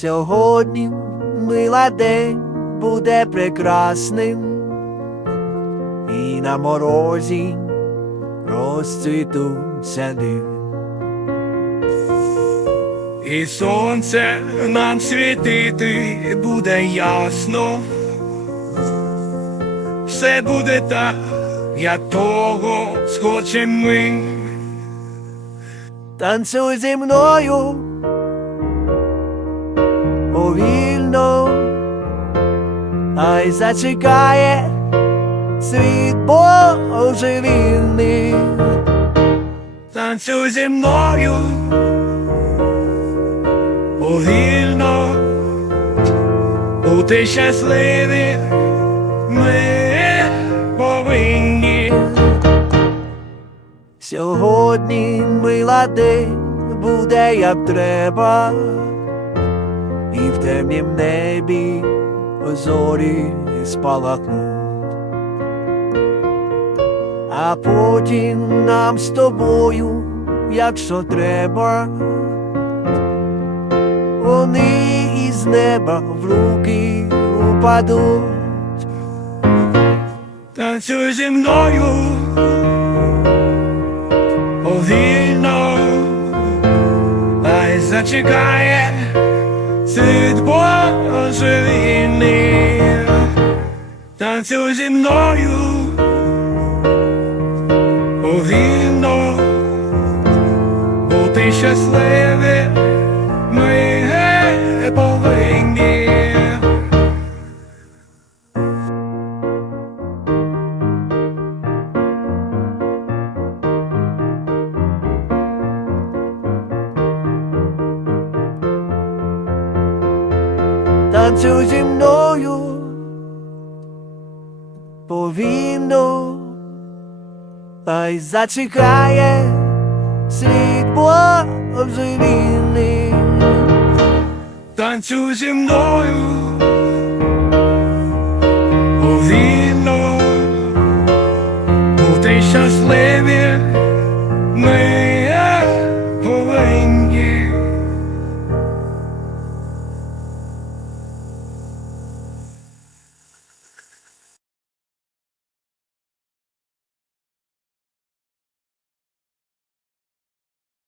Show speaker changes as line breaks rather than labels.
Сьогодні мила день буде прекрасним, і на морозі розцвітуть сади.
І сонце нам світити буде ясно. Все буде так, як того схочем ми.
Танцюй зі мною ай зачекає світ божевільний.
Танцюй зі мною повільно, бути щасливі ми повинні.
Сьогодні мила день буде як треба, і в темнім небі зорі спалахнуть. А потім нам з тобою, якщо треба, вони із неба в руки упадуть.
Танцюй зі мною повільно, ай зачекає світ божевільний. Танцюй зі мною повільно, бути щасливі ми повинні.
танцюй зі мною повільно, ай зачекає світ божевільний.
Танцюй зі мною